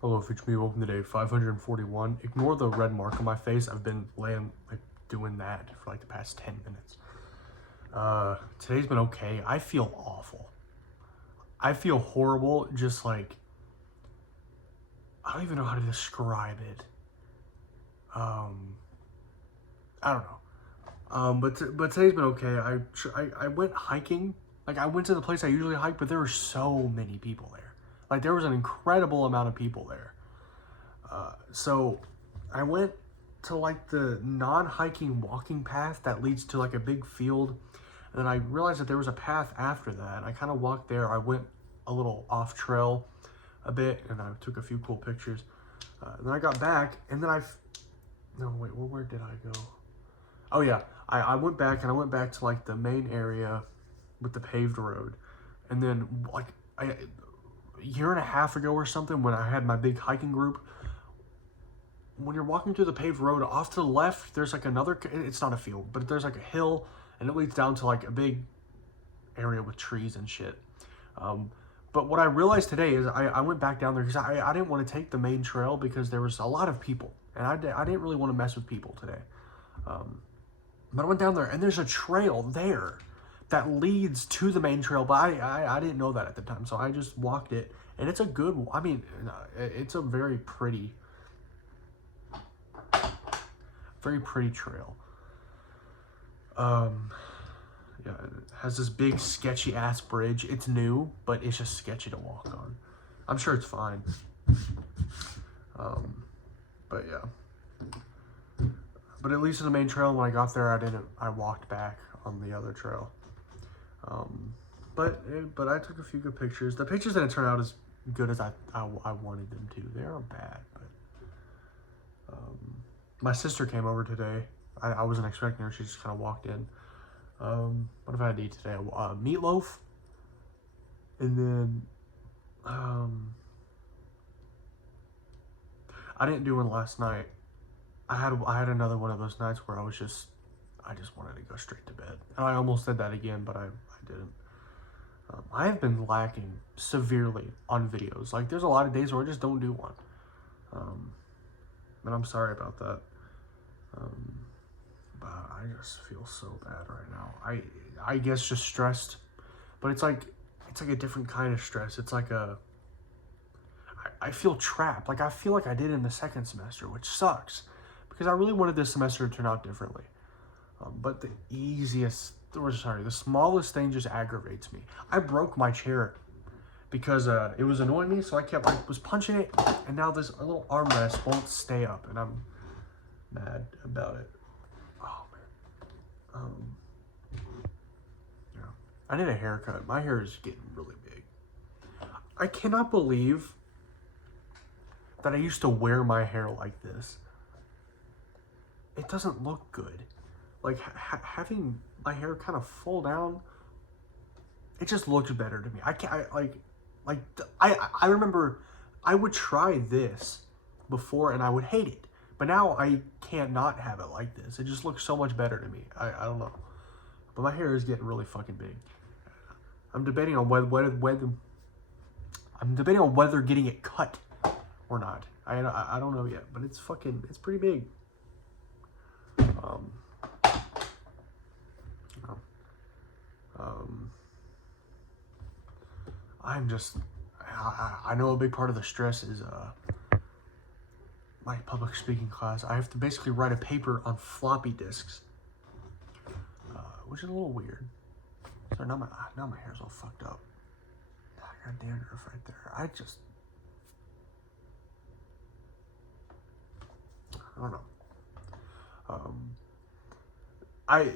Hello, Future Me. Welcome to day 541. Ignore the red mark on my face. I've been doing that for like the past 10 minutes. Today's been okay. I feel awful. I feel horrible. Just like, I don't even know how to describe it. I don't know. But today's been okay. I went hiking. Like, I went to the place I usually hike, but there were so many people there. Like, there was an incredible amount of people there. So I went to like the non-hiking walking path that leads to like a big field, and then I realized that there was a path after that. I kind of walked there. I went a little off trail a bit, and I took a few cool pictures. Then I got back, and then no wait, where did I go? Oh yeah, I went back, and I went back to like the main area with the paved road, and then like a year and a half ago or something, when I had my big hiking group, when you're walking through the paved road, off to the left, there's like it's not a field, but there's like a hill, and it leads down to like a big area with trees and shit. But what I realized today is I went back down there because I didn't want to take the main trail because there was a lot of people, and I didn't really want to mess with people today. But I went down there, and there's a trail there that leads to the main trail, but I didn't know that at the time, so I just walked it, and it's a good, I mean, it's a very pretty trail. Yeah, it has this big sketchy ass bridge. It's new, but it's just sketchy to walk on. I'm sure it's fine. But yeah. But at least in the main trail, when I got there, I walked back on the other trail. But I took a few good pictures. The pictures didn't turn out as good as I wanted them to. They aren't bad, but my sister came over today. I wasn't expecting her. She just kind of walked in. What have I had to eat today? Meatloaf. And then, I didn't do one last night. I had another one of those nights where I just wanted to go straight to bed. And I almost did that again, but I didn't. I have been lacking severely on videos. Like, there's a lot of days where I just don't do one. And I'm sorry about that. But I just feel so bad right now. I guess just stressed, but it's like a different kind of stress. It's like I feel trapped. Like, I feel like I did in the second semester, which sucks because I really wanted this semester to turn out differently. But the smallest thing just aggravates me. I broke my chair because it was annoying me, so I was punching it, and now this little armrest won't stay up, and I'm mad about it. Oh man. Yeah. I need a haircut. My hair is getting really big. I cannot believe that I used to wear my hair like this. It doesn't look good. Like, having my hair kind of fall down, it just looks better to me. I remember I would try this before and I would hate it. But now I can't not have it like this. It just looks so much better to me. I don't know. But my hair is getting really fucking big. I'm debating on whether getting it cut or not. I don't know yet, but it's pretty big. I know a big part of the stress is my public speaking class. I have to basically write a paper on floppy disks, which is a little weird. So now my hair's all fucked up. I got dandruff right there. I don't know.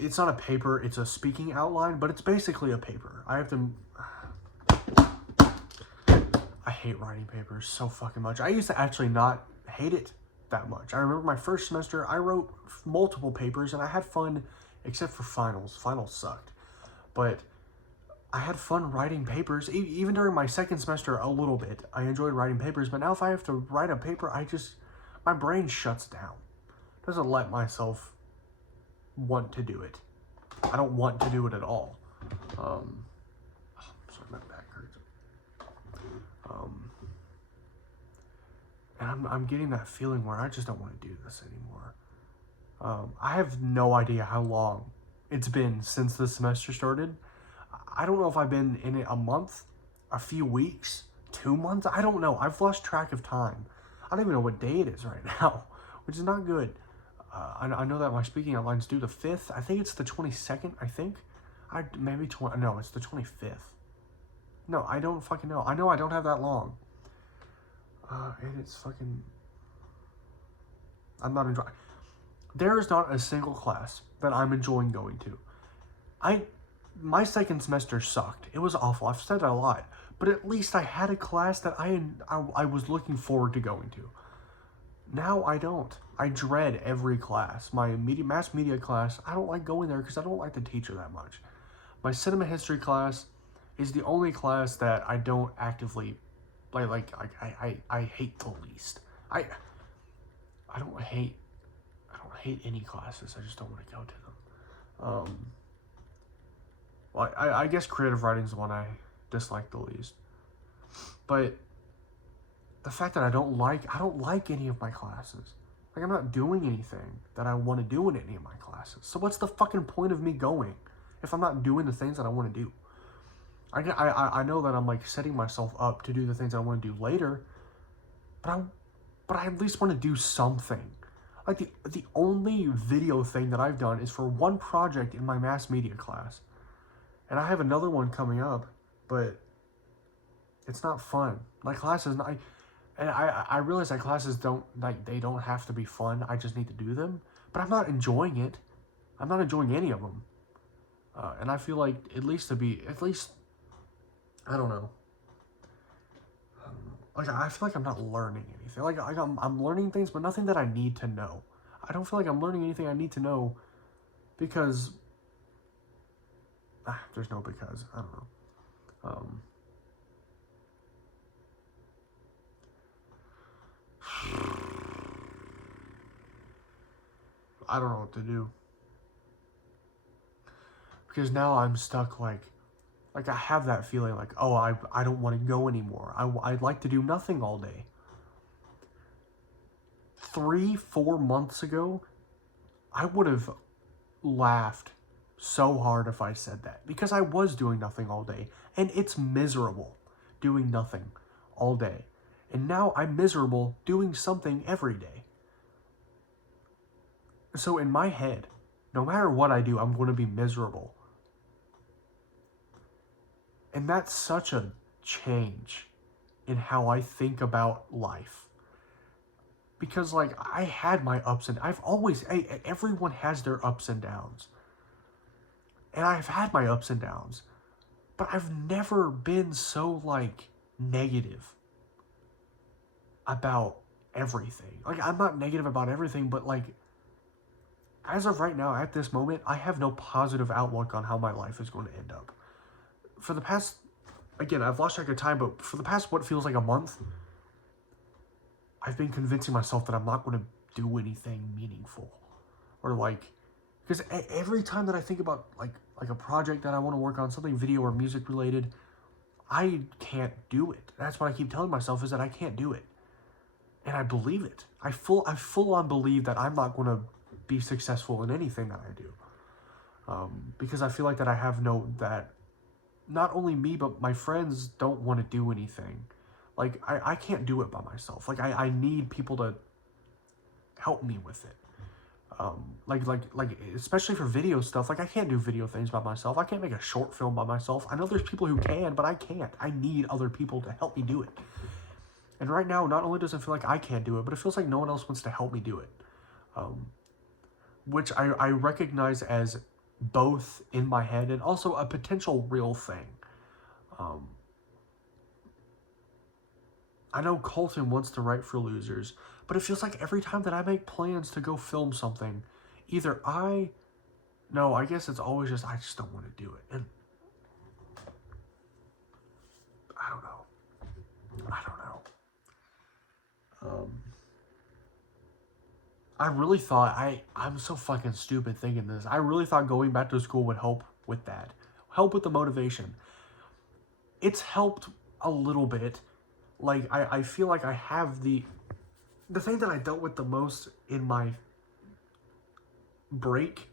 It's not a paper, it's a speaking outline, but it's basically a paper. I hate writing papers so fucking much. I used to actually not hate it that much. I remember my first semester, I wrote multiple papers and I had fun, except for finals. Finals sucked. But I had fun writing papers. Even during my second semester, a little bit. I enjoyed writing papers, but now if I have to write a paper, my brain shuts down. It doesn't let myself want to do it. I don't want to do it at all. Sorry, my back hurts. And I'm getting that feeling where I just don't want to do this anymore. I have no idea how long it's been since the semester started. I don't know if I've been in it a month, a few weeks, 2 months. I don't know. I've lost track of time. I don't even know what day it is right now, which is not good. I know that my speaking outline's due the 5th. I think it's the 22nd, I think. No, it's the 25th. No, I don't fucking know. I know I don't have that long. And it's fucking... I'm not enjoying... There is not a single class that I'm enjoying going to. My second semester sucked. It was awful. I've said that a lot. But at least I had a class that I was looking forward to going to. Now I don't. I dread every class. My mass media class, I don't like going there because I don't like the teacher that much. My cinema history class is the only class that I don't actively I hate the least. I don't hate any classes. I just don't want to go to them. Well, I guess creative writing is the one I dislike the least. But the fact that I don't like any of my classes. Like, I'm not doing anything that I want to do in any of my classes. So what's the fucking point of me going if I'm not doing the things that I want to do? I know that I'm like setting myself up to do the things I want to do later, but I at least want to do something. Like the only video thing that I've done is for one project in my mass media class. And I have another one coming up, but it's not fun. My class is not... And I realize that classes don't have to be fun. I just need to do them. But I'm not enjoying it. I'm not enjoying any of them. And I feel like at least, I don't know. Like, I feel like I'm not learning anything. Like I'm learning things, but nothing that I need to know. I don't feel like I'm learning anything I need to know because... there's no because. I don't know. I don't know what to do. Because now I'm stuck, like I have that feeling like, oh, I don't want to go anymore. I'd like to do nothing all day. 3-4 months ago, I would have laughed so hard if I said that. Because I was doing nothing all day. And it's miserable doing nothing all day. And now I'm miserable doing something every day. So in my head, no matter what I do, I'm going to be miserable. And that's such a change in how I think about life. Because, like, I had my ups and... everyone has their ups and downs. And I've had my ups and downs. But I've never been so, like, negative about everything. Like, I'm not negative about everything, but, like, as of right now, at this moment, I have no positive outlook on how my life is going to end up. For the past, again, I've lost track of time, but for the past what feels like a month, I've been convincing myself that I'm not going to do anything meaningful. Or, like, because every time that I think about, like a project that I want to work on, something video or music related, I can't do it. That's what I keep telling myself, is that I can't do it. And I believe it. I full on believe that I'm not going to be successful in anything that I do. Because I feel like that I have that not only me, but my friends don't want to do anything. Like, I can't do it by myself. Like, I need people to help me with it. Like, especially for video stuff, like, I can't do video things by myself. I can't make a short film by myself. I know there's people who can, but I can't. I need other people to help me do it. And right now, not only does it feel like I can't do it, but it feels like no one else wants to help me do it. Which I recognize as both in my head and also a potential real thing. I know Colton wants to write for losers, but it feels like every time that I make plans to go film something, either I guess it's always just, I just don't want to do it. And I don't know. I really thought, I'm so fucking stupid thinking this. I really thought going back to school would help with that. Help with the motivation. It's helped a little bit. Like, I feel like I have the the thing that I dealt with the most in my break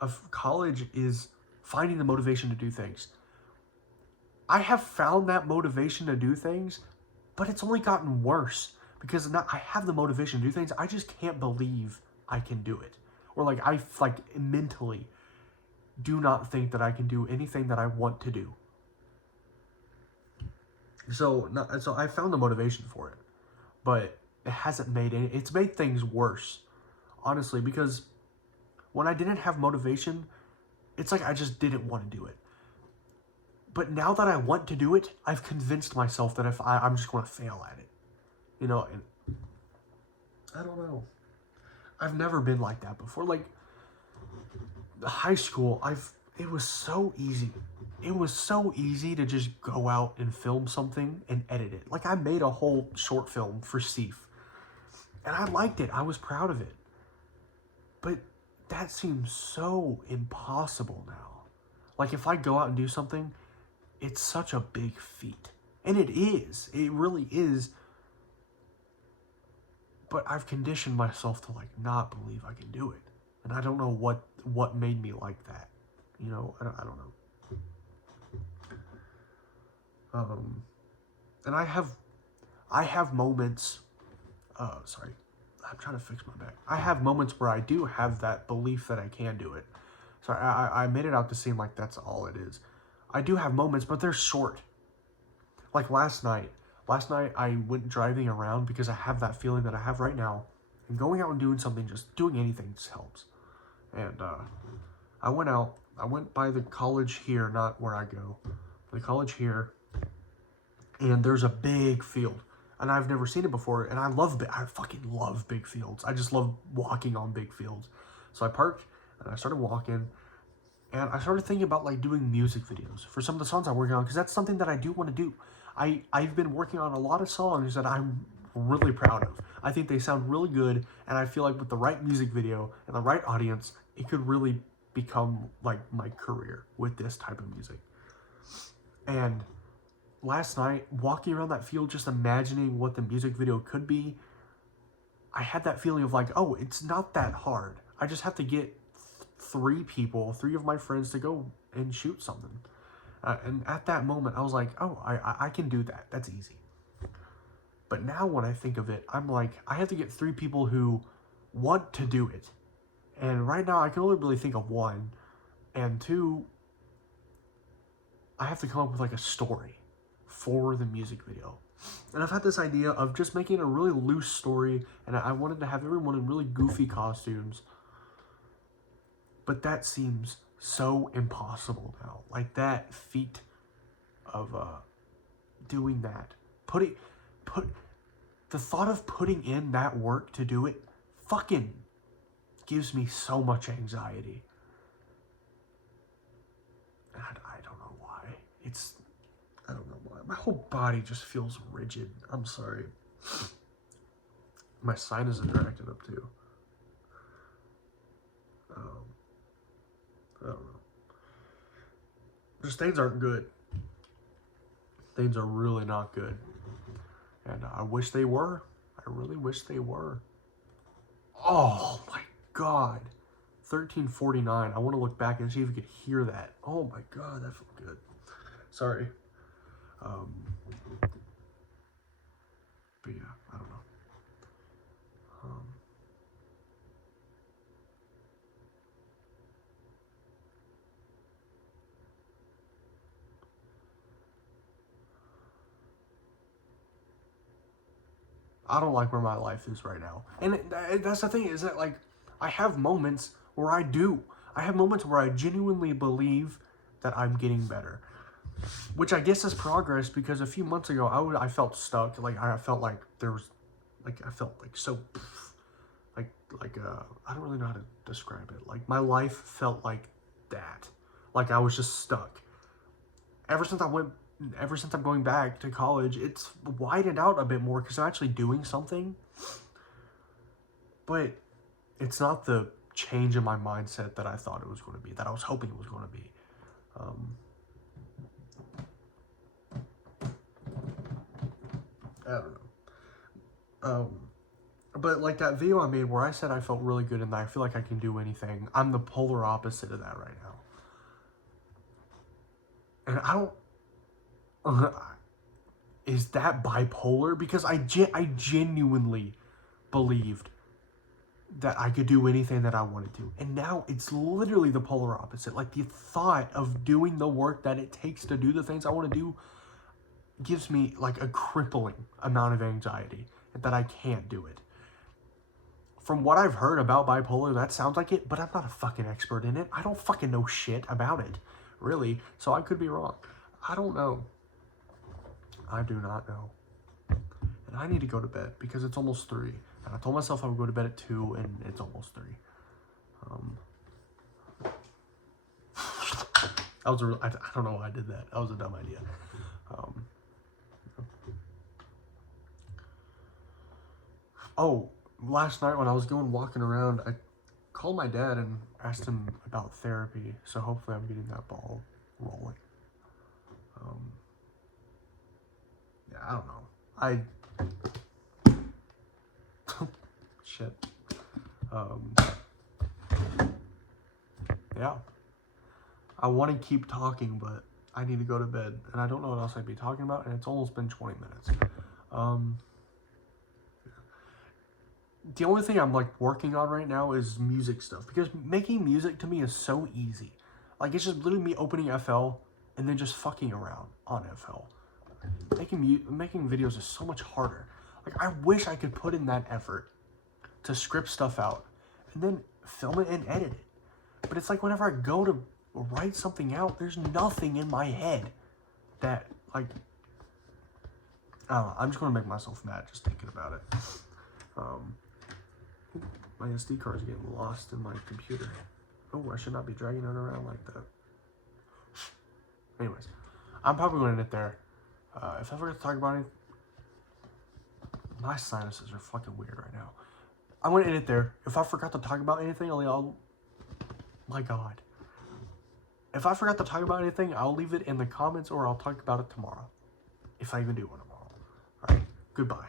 of college is finding the motivation to do things. I have found that motivation to do things, but it's only gotten worse because now I have the motivation to do things. I just can't believe I can do it. Or like I like mentally do not think that I can do anything that I want to do. So I found the motivation for it, but it hasn't made any. It's made things worse, honestly, because when I didn't have motivation, it's like I just didn't want to do it. But now that I want to do it, I've convinced myself that if I'm just going to fail at it, you know. And I don't know. I've never been like that before. Like high school, it was so easy. It was so easy to just go out and film something and edit it. Like I made a whole short film for Seif, and I liked it. I was proud of it. But that seems so impossible now. Like if I go out and do something, it's such a big feat. And it is. It really is. But I've conditioned myself to like not believe I can do it. And I don't know what made me like that. You know, I don't know. And I have moments, sorry, I'm trying to fix my back. I have moments where I do have that belief that I can do it. So I made it out to seem like that's all it is. I do have moments, but they're short. Like last night I went driving around because I have that feeling that I have right now. And going out and doing something, just doing anything just helps. And I went by the college here, not where I go, the college here. And there's a big field, and I've never seen it before, and I fucking love big fields. I just love walking on big fields. So I parked, and I started walking, and I started thinking about like doing music videos for some of the songs I'm working on, because that's something that I do want to do. I've been working on a lot of songs that I'm really proud of. I think they sound really good, and I feel like with the right music video and the right audience, it could really become like my career with this type of music. And last night, walking around that field, just imagining what the music video could be, I had that feeling of like, oh, it's not that hard. I just have to get three of my friends to go and shoot something. And at that moment, I was like, oh, I can do that. That's easy. But now when I think of it, I'm like, I have to get three people who want to do it. And right now, I can only really think of one. And two, I have to come up with like a story for the music video. And I've had this idea of just making a really loose story, and I wanted to have everyone in really goofy costumes. But that seems so impossible now. Like that feat of doing that. The thought of putting in that work to do it fucking gives me so much anxiety. And I don't know why. I don't know why. My whole body just feels rigid. I'm sorry. My sinuses are acting up too. I don't know. Just things aren't good. Things are really not good. And I wish they were. I really wish they were. Oh my God. 13:49. I want to look back and see if you could hear that. Oh my God, that felt good. Sorry. But yeah, I don't know. I don't like where my life is right now. And that's the thing, is that like, I have moments where I do. I have moments where I genuinely believe that I'm getting better. Which I guess is progress, because a few months ago, I felt stuck. Like, I felt like there was, like, I felt like so, I don't really know how to describe it. Like, my life felt like that. Like, I was just stuck. Ever since I'm going back to college, it's widened out a bit more because I'm actually doing something. But it's not the change in my mindset that I thought it was going to be, that I was hoping it was going to be. I don't know. But like that video I made where I said I felt really good and that I feel like I can do anything, I'm the polar opposite of that right now. And I don't... is that bipolar? Because I genuinely believed that I could do anything that I wanted to. And now it's literally the polar opposite. Like the thought of doing the work that it takes to do the things I want to do gives me like a crippling amount of anxiety that I can't do it. From what I've heard about bipolar, that sounds like it, but I'm not a fucking expert in it. I don't fucking know shit about it, really. So I could be wrong. I don't know. I do not know. And I need to go to bed because it's almost 3. And I told myself I would go to bed at 2, and it's almost 3. That was I don't know why I did that. That was a dumb idea. Oh, last night when I was walking around, I called my dad and asked him about therapy. So hopefully I'm getting that ball rolling. Yeah, I don't know. Shit. Yeah. I want to keep talking, but I need to go to bed. And I don't know what else I'd be talking about, and it's almost been 20 minutes. The only thing I'm like working on right now is music stuff, because making music to me is so easy. Like it's just literally me opening FL and then just fucking around on FL. Making videos is so much harder. Like I wish I could put in that effort to script stuff out and then film it and edit it. But it's like whenever I go to write something out, there's nothing in my head that like, I don't know, I'm just gonna make myself mad just thinking about it. My SD card is getting lost in my computer. Oh, I should not be dragging it around like that. Anyways, I'm probably going to end it there. If I forget to talk about it, my sinuses are fucking weird right now. I'm going to end it there. If I forgot to talk about anything, my God. If I forgot to talk about anything, I'll leave it in the comments or I'll talk about it tomorrow. If I even do one tomorrow. Alright, goodbye.